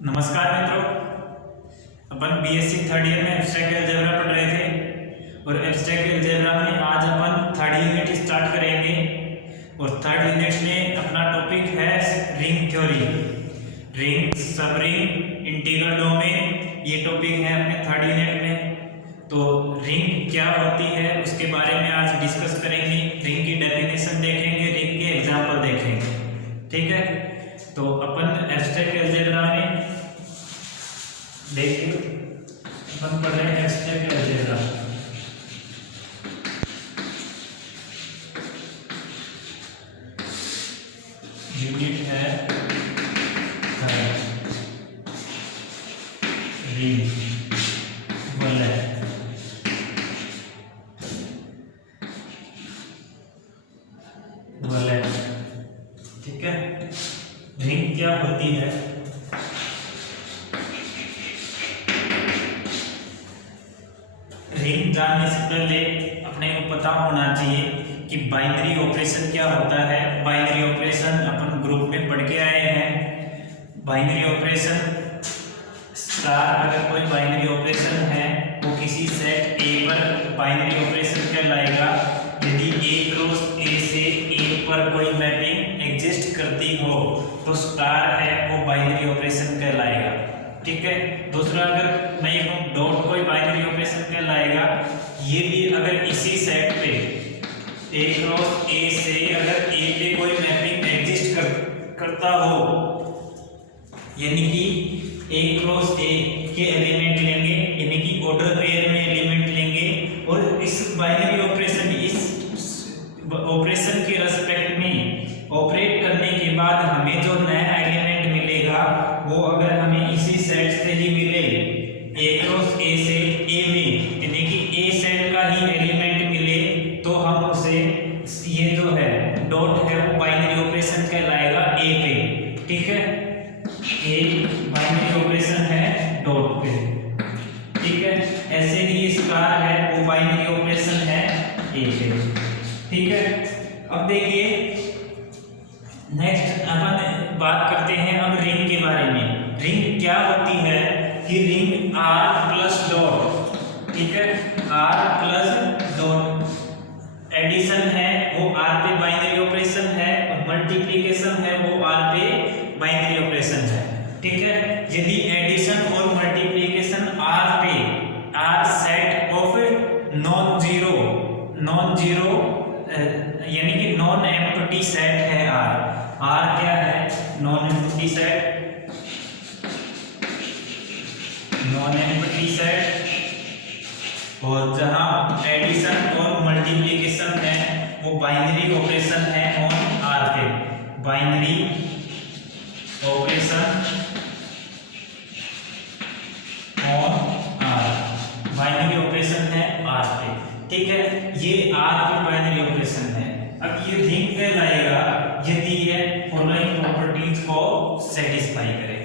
नमस्कार मित्रों, अपन BSc third year में एब्स्ट्रैक्ट अलजेब्रा पढ़ रहे थे और एब्स्ट्रैक्ट अलजेब्रा में आज अपन थर्ड यूनिट स्टार्ट करेंगे। और थर्ड यूनिट में अपना टॉपिक है रिंग थ्योरी, रिंग, सब रिंग, इंटीग्रल डोमेन, ये टॉपिक है अपने थर्ड यूनिट में। तो रिंग क्या होती है उसके बारे में आज डिस्कस करेंगे, रिंग की डेफिनेशन देखेंगे, रिंग के एग्जाम्पल देखेंगे, ठीक है। तो अपन एब्स्ट्रैक्ट अलजेब्रा में देखिए, अपन पढ़ रहे हैं एब्स्ट्रैक्ट अलजेब्रा। यूनिट है रिंग वलय, ठीक है। रिंग क्या होती है? रिंग जानने से पहले अपने को पता होना चाहिए कि बाइनरी ऑपरेशन क्या होता है। बाइनरी ऑपरेशन अपन ग्रुप में पढ़ के आए हैं। बाइनरी ऑपरेशन स्टार, अगर कोई बाइनरी ऑपरेशन है वो किसी सेट ए पर बाइनरी ऑपरेशन कहलाएगा। यदि ए क्रॉस ए से ए पर कोई मैपिंग एग्जिस्ट करती हो तो स्टार है वो बाइनरी ऑपरेशन कहलाएगा, ठीक है। दूसरा, अगर मैं कहूं डॉट कोई बाइनरी ऑपरेशन कहलाएगा। ये भी अगर इसी सेट पे ए क्रॉस ए से अगर ए पे कोई मैपिंग एग्जिस्ट करता हो, यानी कि ए क्रॉस ए के एलिमेंट लेंगे, यानी कि ऑर्डर पेयर में एलिमेंट लेंगे और इस बाइनरी ऑपरेशन, इस ऑपरेशन के रेस्पेक्ट में ऑपरेट करने के बाद हमें जो नया एलिमेंट मिलेगा वो अगर हमें इसी सेट से ही मिले, ए क्रॉस ए से ए में, यानी कि ए सेट का ही एलिमेंट मिले, तो हम उसे, ये जो है डॉट है वो बाइनरी ऑपरेशन कहलाएगा ए पे, ठीक है। ए बाइनरी ऑपरेशन है डॉट पे, ठीक है। ऐसे ही स्टार है वो बाइनरी ऑपरेशन है ए पे, ठीक है। अब देखिए, नेक्स्ट अपन बात करते हैं अब रिंग के बारे में। रिंग क्या होती है कि रिंग आर प्लस डॉट, ठीक है, आर प्लस डॉट, एडिशन है वो आर पे बाइनरी ऑपरेशन है और मल्टीप्लिकेशन है वो आर पे बाइनरी ऑपरेशन है, ठीक है। यदि एडिशन और मल्टीप्लिकेशन आर पे, R set of non zero, non zero यानी कि नॉन एम्प्टी सेट है आर। आर क्या है? Non empty set, non empty set. और जहां एडिशन और मल्टीप्लिकेशन है वो बाइनरी ऑपरेशन है ऑन आर पे, binary operation on R, binary operation है आर पे, ठीक है। ये आर पे बाइनरी ऑपरेशन है। अब ये रिंग कहलाएगा यदि ये फॉलोइंग प्रॉपर्टीज को सेटिस्फाई करे।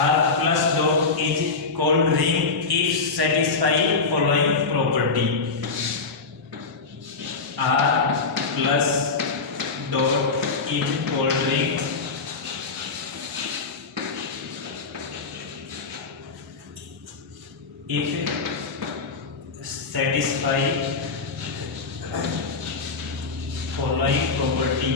R plus dot is called ring if satisfy following property. R plus dot is called ring if satisfy following property।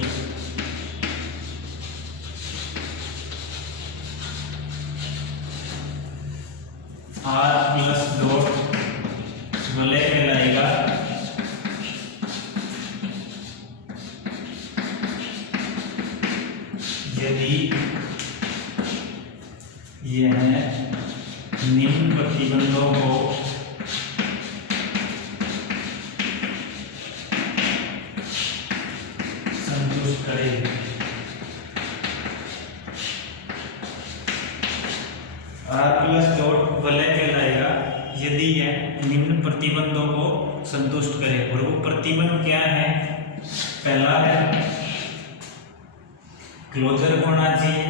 R plus dot वलय कहलाएगा यदि यह निम्न प्रतिबंधों को करे। आर प्लस डॉट वलय कहलाएगा यदि यह निम्न प्रतिबंधों को संतुष्ट करे। और वो प्रतिबंध क्या है? पहला है क्लोजर होना चाहिए,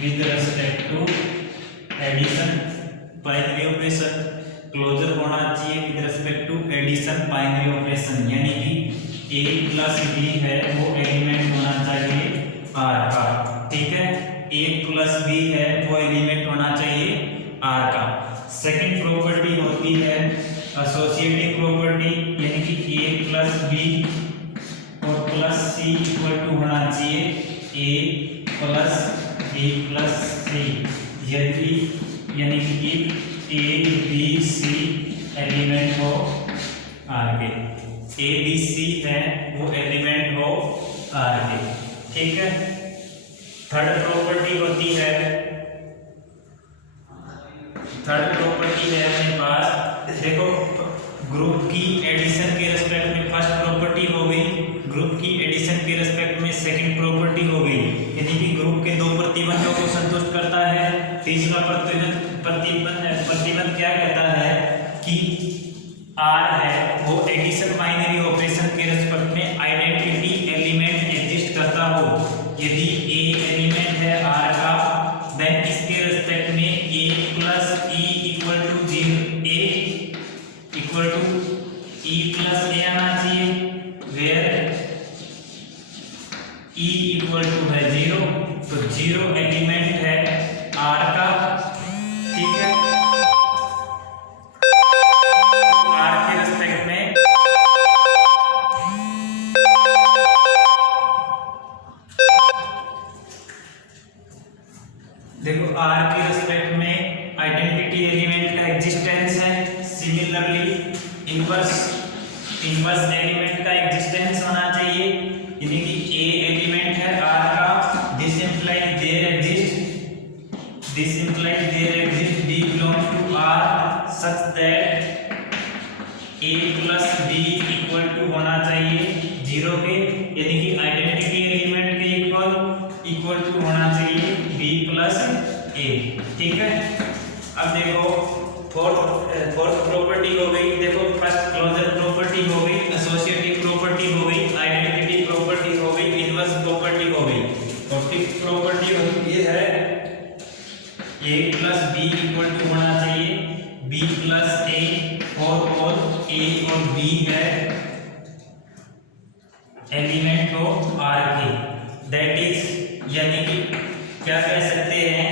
with respect to addition binary operation. Closure होना चाहिए with respect to addition binary operation, यानी कि ए प्लस बी है वो एलिमेंट होना चाहिए आर का, ठीक है। ए प्लस बी है वो एलिमेंट होना चाहिए आर का। सेकंड प्रॉपर्टी होती है एसोसिएटिव प्रॉपर्टी, यानी कि ए प्लस बी और प्लस सी इक्वल टू होना चाहिए ए प्लस बी प्लस सी, यदि यानी कि ए बी सी एलिमेंट हो आर के, ए बी सी है वो एलिमेंट हो आर के, ठीक है। थर्ड प्रॉपर्टी होती है, थर्ड प्रॉपर्टी है अपने पास, देखो ग्रुप की एडिशन के रिस्पेक्ट में फर्स्ट प्रॉपर्टी हो गई, ग्रुप की एडिशन के रिस्पेक्ट में सेकंड प्रॉपर्टी हो गई, यानी कि ग्रुप के दो प्रतिबंधों को संतुष्ट करता है। तीसरा प्रतिबंध क्या कहता है कि आर है वो एडिशन बाइनरी ऑपरेशन के रिस्पेक्ट में आइडेंटिटी एलिमेंट एग्जिस्ट करता हो। यदि ए एलिमेंट है आर का, देन इसके रिस्पेक्ट में A plus E equal to A equal to E plus A आना चाहिए, वेयर ई इक्वल टू है 0, तो 0 एलिमेंट है आर का, ठीक है। आर के रिस्पेक्ट में देखो आर के रिस्पेक्ट में आइडेंटिटी एलिमेंट का एग्जिस्टेंस है। सिमिलरली इनवर्स एलिमेंट का एग्जिस्टेंस होना चाहिए, यानी कि ए एलिमेंट है आर का, this implies there exist D belongs to R such that A plus B equal to होना चाहिए 0 के, यानी कि आइडेंटिटी एलिमेंट के इक्वल टू होना चाहिए बी प्लस ए, ठीक है। अब देखो फोर्थ प्रॉपर्टी हो गई, देखो फर्स्ट क्लोजर प्रॉपर्टी हो गई, एसोसिएटिव प्रॉपर्टी हो गई, आइडेंटिटी प्रॉपर्टी हो गई, इनवर्स प्रॉपर्टी हो गई, और फिफ्थ प्रॉपर्टी ये है ए प्लस बी इक्वल टू होना चाहिए बी प्लस ए, और ए और बी है एलिमेंट ऑफ आर के, दैट इज यानी कि क्या कह सकते हैं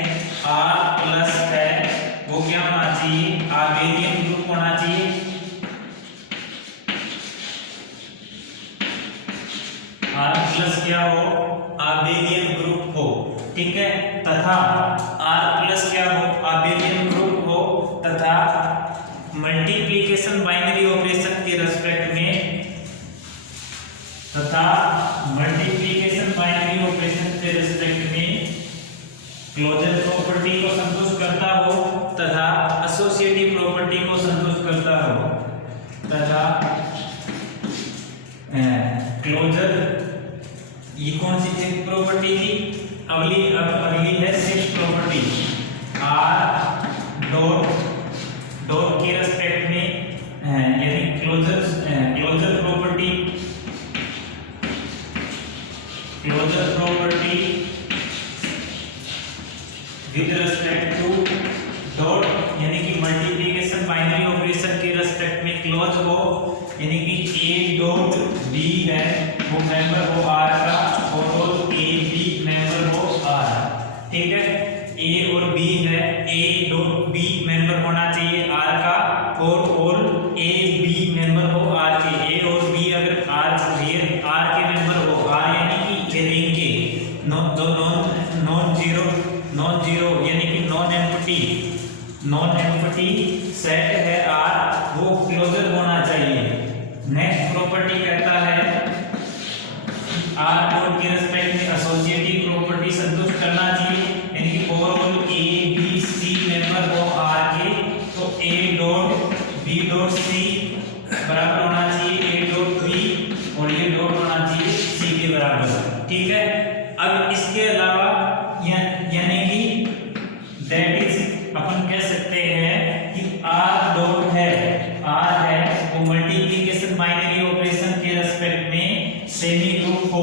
आर प्लस है वो क्या होना चाहिए आबेलियन ग्रुप होना चाहिए, आर प्लस क्या हो आबेलियन ग्रुप हो, ठीक है। तथा आर प्लस क्या हो आबेलियन ग्रुप हो, तथा मल्टीप्लिकेशन बाइनरी ऑपरेशन के रिस्पेक्ट में क्लोजर प्रॉपर्टी को संतुष्ट करता हो, तथा एसोसिएटिव प्रॉपर्टी को संतुष्ट करता हो, तथा क्लोजर ये कौन सी प्रॉपर्टी थी, अगली है सिक्स प्रॉपर्टी, आर डॉट के रेस्पेक्ट में यानी closure property with respect to dot, यानी कि मल्टीप्लिकेशन बाइनरी ऑपरेशन के रेस्पेक्ट में क्लोज हो, यानी कि ए डॉट बी है वो मेंबर हो आर का, और ए बी मेंबर हो आर, ठीक है। ए और बी है, ए डॉट बी मेंबर होना चाहिए आर का, और ए बी मेंबर हो आर के। ए और बी अगर आर के मेंबर हो आर, यानी कि ये रिंग के नॉन जीरो यानी कि नॉन एम्प्टी सेट है आर, वो क्लोजर होना चाहिए। नेक्स्ट प्रॉपर्टी कहता है आर डॉट के रिस्पेक्ट में एसोसिएटिव प्रॉपर्टी संतुष्ट करना चाहिए, यानी कि overall A B C member हो आर के, तो A dot B dot C बराबर होना चाहिए ए डॉट बी, और ये डॉट होना चाहिए सी के बराबर, ठीक है। अब इसके अलावा यानी कि दैट इज अपन कह सकते हैं कि आर डॉट है वो मल्टीप्लिकेशन बाइनरी ऑपरेशन के रेस्पेक्ट में सेमी ग्रुप हो,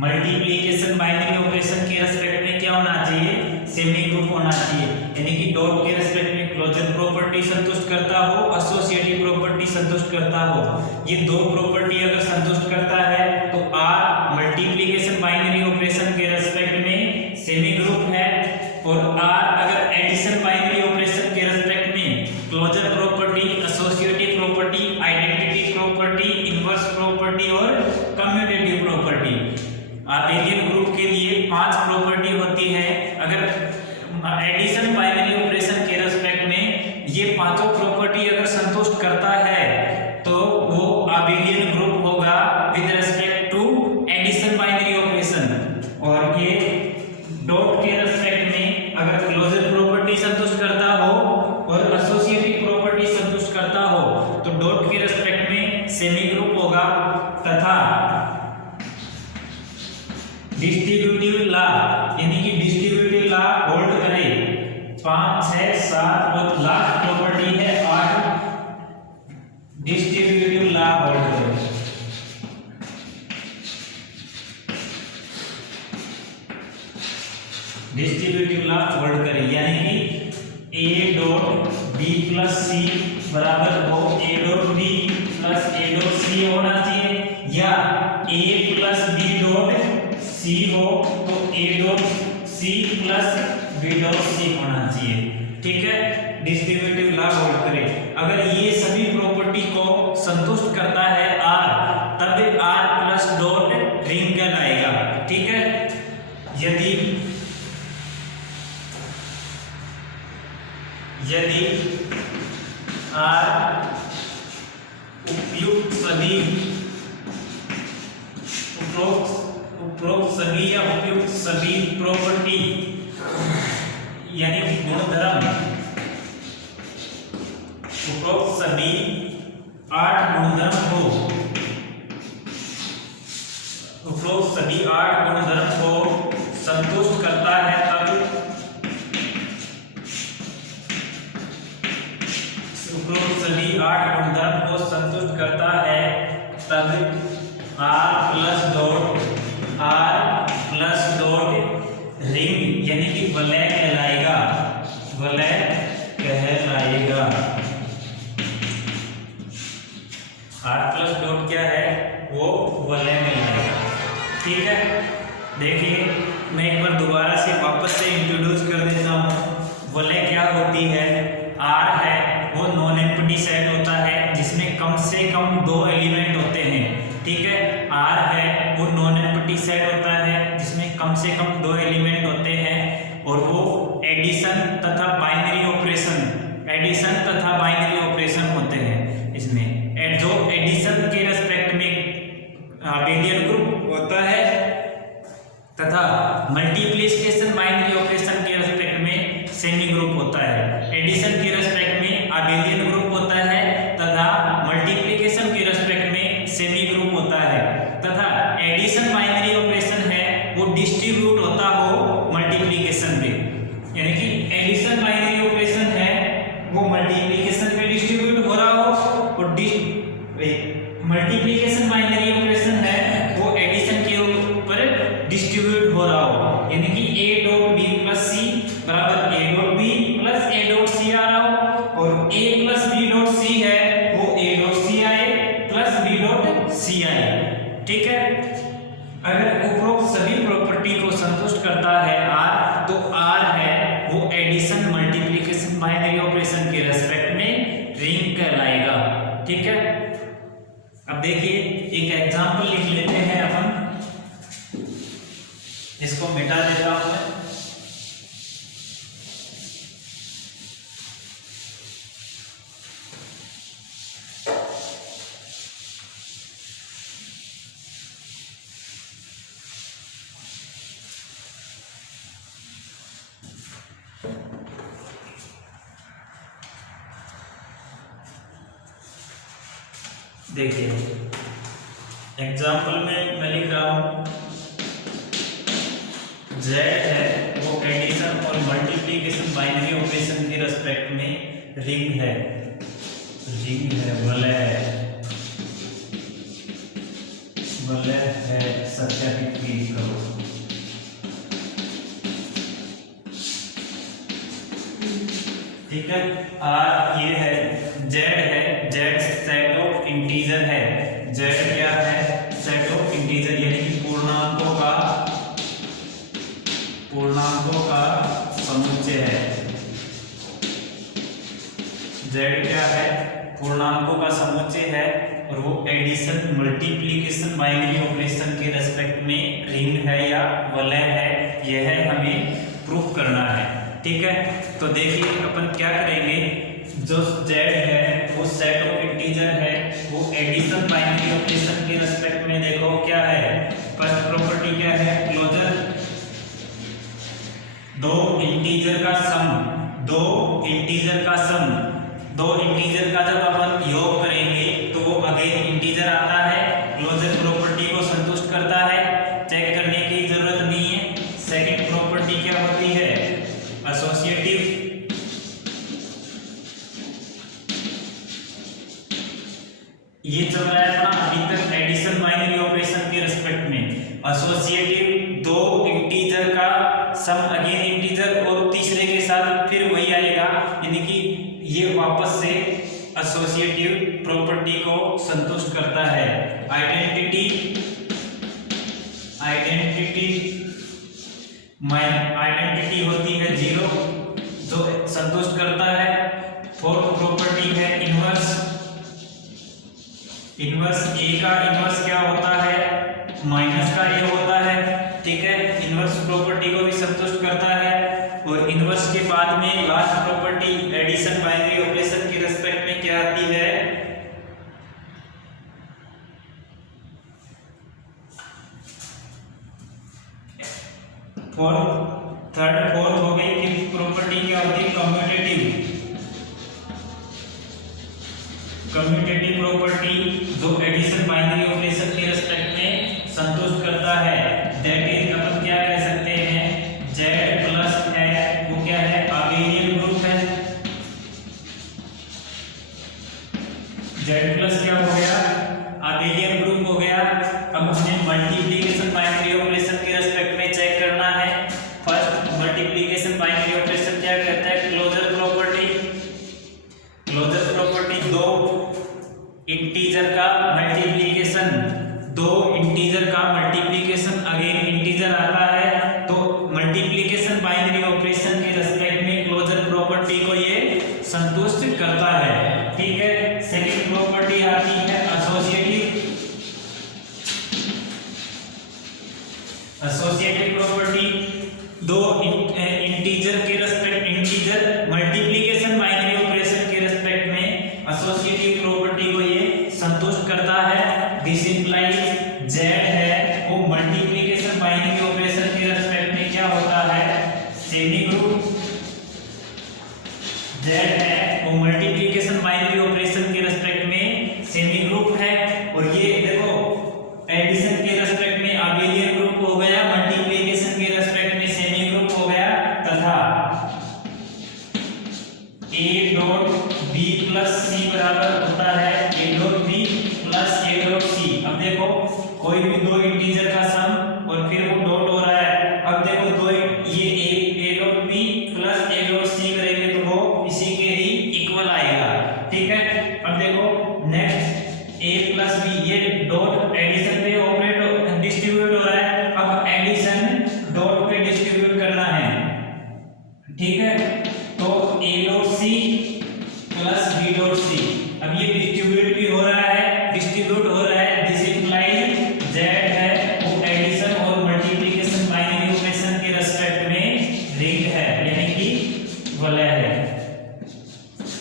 मल्टीप्लिकेशन बाइनरी ऑपरेशन के रेस्पेक्ट में क्या होना चाहिए सेमी ग्रुप होना चाहिए, यानी कि डॉट के रेस्पेक्ट में क्लोजर प्रॉपर्टी संतुष्ट करता हो, एसोसिएटिव प्रॉपर्टी संतुष्ट करता हो। ये दो प्रॉपर्टी अगर संतुष्ट करता है तो R मल्टीप्लिकेशन बाइनरी ऑपरेशन के रेस्पेक्ट में सेमी ग्रुप है, और R अगर एडिशन बाइनरी ऑपरेशन के रेस्पेक्ट में closure property, associative property, identity property, inverse property और कम्यूटेटिव प्रॉपर्टी। आबेलियन ग्रुप के लिए 5 प्रॉपर्टी होती है। अगर एडिशन बाइनरी ऑपरेशन के रेस्पेक्ट में ये पांचों प्रॉपर्टी अगर संतुष्ट करता है तो वो आबेलियन ग्रुप होगा with respect to addition binary operation. और ये डॉट के रेस्पेक्ट में अगर क्लोजर प्रॉपर्टी संतुष्ट करता हो और एसोसिएटिव प्रॉपर्टी संतुष्ट करता हो तो डॉट के रेस्पेक्ट में सेमी ग्रुप होगा। तथा डिस्ट्रीब्यूटिव लॉ यानी कि डिस्ट्रीब्यूटिव लॉ होल्ड करे 5, 6, 7 और लास्ट प्रॉपर्टी है 8 डिस्ट्रीब्यूटिव लॉ होल्ड करे। डिस्ट्रीब्यूटिव लॉ होल्ड करे यानी कि a dot b plus c बराबर हो a dot b plus a dot c होना चाहिए, या a plus b dot c हो तो a dot c plus b dot c होना चाहिए। ठीक है, डिस्ट्रीब्यूटिव लॉ होल्ड करे। अगर ये सभी प्रॉपर्टी को संतुष्ट करता है R, तब R प्लस डॉट रिंग कहलाएगा। ठीक है, यदि R उपयुक्त सभी या उपयुक्त सभी प्रॉपर्टी यानी गुणधर्म उपरोक्त सभी 8 गुणधर्म को उपरोक्त सभी 8 गुणधर्म को संतुष्ट करता है, तब उपरोक्त सभी 8 गुणधर्म को संतुष्ट करता है तब R प्लस डॉट रिंग यानी कि वलय कहलाएगा। वलय कहलाएगा। R प्लस डॉट क्या है, वो वलय कहलाएगा। ठीक है, देखिए मैं एक बार दोबारा से वापस से इंट्रोड्यूस कर देता हूँ। वलय क्या होती है, R है वो नॉन एम्प्टी सेट होता है जिसमें कम से कम 2 एलिमेंट होते हैं। ठीक है, R है वो नॉन एम्प्टी सेट होता है जिसमें कम से कम 2 एलिमेंट होते हैं, और वो एडिशन तथा बाइनरी ऑपरेशन होते हैं। इसमें जो एडिशन के रेस्पेक्ट में आबेलियन ग्रुप होता है तथा मल्टीप्लिकेशन बाइनरी ऑपरेशन के रेस्पेक्ट में सेमी ग्रुप होता है। एडिशन के रेस्पेक्ट में आबेलियन ग्रुप होता है तथा मल्टीप्लिकेशन के रेस्पेक्ट में सेमी ग्रुप होता है, तथा एडिशन बाइनरी ऑपरेशन है वो डिस्ट्रीब्यूट होता हो मल्टीप्लिकेशन पे, यानी कि एडिशन बाइनरी ऑपरेशन है वो मल्टीप्लिकेशन पे डिस्ट्रीब्यूट हो रहा हो, और मल्टीप्लिकेशन बाइनरी ऑपरेशन है वो एडिशन के ऊपर डिस्ट्रीब्यूट हो रहा हो, यानी कि a dot b plus c बराबर a dot b plus a dot c आ रहा हो, और a plus b dot c है वो a डॉट c आए प्लस b डॉट c आए। ठीक है, अगर उपरोक्त सभी प्रॉपर्टी को संतुष्ट करता है R, तो R है वो एडिशन मल्टीप्लिकेशन बाइनरी ऑपरेशन के रेस्पेक्ट में रिंग कहलाएगा। ठीक है, अब देखिए एक एग्जांपल लिख लेते हैं अपन, इसको मिटा देता हूं मैं। देखिए एग्जाम्पल में मैं लिख रहा हूं Z है वो एडिशन और मल्टीप्लिकेशन बाइनरी ऑपरेशन के रेस्पेक्ट में रिंग है, वलय है सत्यापित करो। ठीक है। आर ये है, जेड है, जेड सेट ऑफ इंटीजर है, जेड क्या है, सेट ऑफ इंटीजर यानी कि पूर्णांकों का समुच्चय है। जेड क्या है, पूर्णांकों का समुच्चय है और वो एडिशन, मल्टीप्लिकेशन, बाइनरी ऑपरेशन के रेस्पेक्ट में रिंग है या वलय है, यह हमें प्रूफ करना है। ठीक है, तो देखिए अपन क्या करेंगे, जो जेड है वो सेट ऑफ इंटीजर है, वो एडिशन बाइनरी ऑपरेशन के रेस्पेक्ट में देखो क्या है, फर्स्ट प्रॉपर्टी क्या है, क्लोजर, दो इंटीजर का जब अपन योग करेंगे तो वो अगेन इंटीजर आता है, क्लोजर प्रॉपर्टी को संतुष्ट करता है, चेक करने की जरूरत नहीं है। सेकंड प्रॉपर्टी क्या होती है, एसोसिएटिव, ये चल रहा है अपना अभी तक एडिशन बाइनरी ऑपरेशन के रेस्पेक्ट में। एसोसिएटिव, दो इंटीजर का सम अगेन इंटीजर और तीसरे के साथ फिर वही आएगा, यानी कि ये वापस से एसोसिएटिव प्रॉपर्टी को संतुष्ट करता है। आइडेंटिटी होती है जीरो, जो संतुष्ट करता है। फोर्थ प्रॉपर्टी है इनवर्स, ए का इनवर्स क्या होता है, माइनस का ए होता है। ठीक है, इनवर्स प्रॉपर्टी को भी संतुष्ट करता है। और इनवर्स के बाद में last property addition binary operation के रेस्पेक्ट में क्या आती है, फोर्थ हो गई। फिफ्थ प्रॉपर्टी क्या होती है, कम्यूटेटिव प्रॉपर्टी, जो एडिशन बाइनरी ऑपरेशन के रेस्पेक्ट में संतुष्ट करता है। दैट इज अपन क्या कह सकते हैं, जेड प्लस है वो क्या है, अबेलियन ग्रुप है। जेड प्लस क्या हो गया, अबेलियन ग्रुप हो गया। अब हमें मल्टीप्लिकेशन बाइनरी ऑपरेशन के रेस्पेक्ट में चेक करना है। फर्स्ट मल्टीप्लिकेशन बाइनरी ऑपरेशन क्या कहता है, क्लोजर प्रॉपर्टी, दो इंटीजर का मल्टीप्लिकेशन, अगेन इंटीजर आता है, तो मल्टीप्लिकेशन बाइनरी ऑपरेशन के रेस्पेक्ट में क्लोजर प्रॉपर्टी को ये संतुष्ट करता है। ठीक है, सेकंड प्रॉपर्टी आती है एसोसिएटिव प्रॉपर्टी, दो इंटीजर के respect, integer multiplication binary operation के रेस्पेक्ट में एसोसिएटिव प्रॉपर्टी को ये संतुष्ट करता है। दिस इंप्लाइज जेड है वो मल्टीप्लिकेशन बाइनरी ऑपरेशन के रेस्पेक्ट में क्या होता है, सेमी ग्रुप। जेड है वो मल्टीप्लिकेशन बाइनरी ऑपरेशन के रेस्पेक्ट में सेमी ग्रुप है। और ये देखो एडिशन के रेस्पेक्ट में अबेलियन ग्रुप हो गया, मल्टीप्लिकेशन के रेस्पेक्ट में सेमी ग्रुप हो गया, तथा a dot b plus c बराबर होता है a dot b plus a dot c। अब देखो कोई भी दो इंटीजर का सम और फिर वो डॉट हो रहा है। अब देखो दो ये a dot b plus a dot c करेंगे तो वो इसी के ही इक्वल आएगा। ठीक है, अब देखो नेक्स्ट a प्लस b, ये डॉट एडिशन पे ऑपरेट डिस्ट्रीब्यूट हो रहा है। अब एडिशन डॉट पे डिस्ट्रीब्यूट करना है। ठीक है, तो a dot c plus b dot c, अब ये डिस्ट्रीब्यूट भी हो रहा है, दिस इंप्लाइज जेड है वो एडिशन और मल्टीप्लिकेशन बाइनरी ऑपरेशन के रेस्पेक्ट में रिंग है, यानी कि वलय है।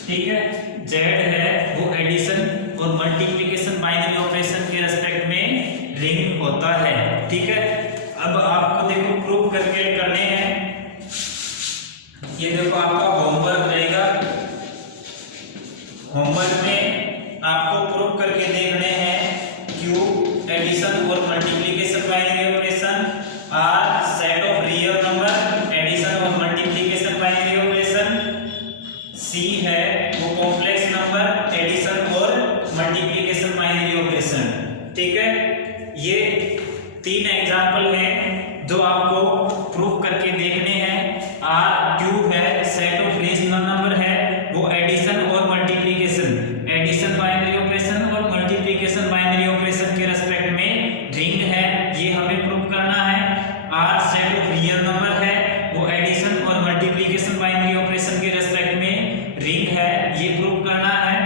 ठीक है, जेड है वो एडिशन और मल्टीप्लिकेशन बाइनरी ऑपरेशन के रेस्पेक्ट में रिंग होता है। ठीक है, अब आपको देखो प्रूफ करके करने हैं। ये देखो आपका होमवर्क रहेगा, होमवर्क में आपको प्रूफ करके देखने हैं क्यू एडिशन और multiplication binary operation, R set of real number addition और मल्टीप्लिकेशन बाइनरी ऑपरेशन, सी है वो कॉम्प्लेक्स नंबर एडिशन और मल्टीप्लिकेशन बाइनरी ऑपरेशन। ठीक है, ये तीन एग्जांपल हैं जो आपको प्रूफ करके देखने हैं। आर क्यूब है सेट ऑफ रेशनल नंबर है, रियल नंबर है वो एडिशन और मल्टीप्लिकेशन बाइनरी ऑपरेशन के रेस्पेक्ट में रिंग है, ये प्रूव करना है।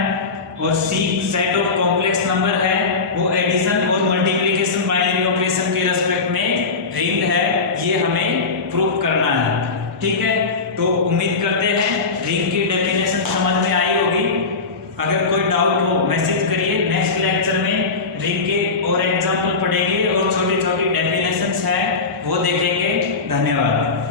और सी सेट ऑफ कॉम्प्लेक्स नंबर है वो एडिशन और मल्टीप्लिकेशन बाइनरी ऑपरेशन के रेस्पेक्ट में रिंग है, ये हमें प्रूव करना है। ठीक है, तो उम्मीद करते हैं रिंग की डेफिनेशन समझ में आई होगी। अगर कोई डाउट हो मैसेज करिए, नेक्स्ट लेक्चर में रिंग के और एग्जाम्पल पढ़ेंगे और छोटी छोटी डेफिनेशंस है वो देखेंगे। धन्यवाद।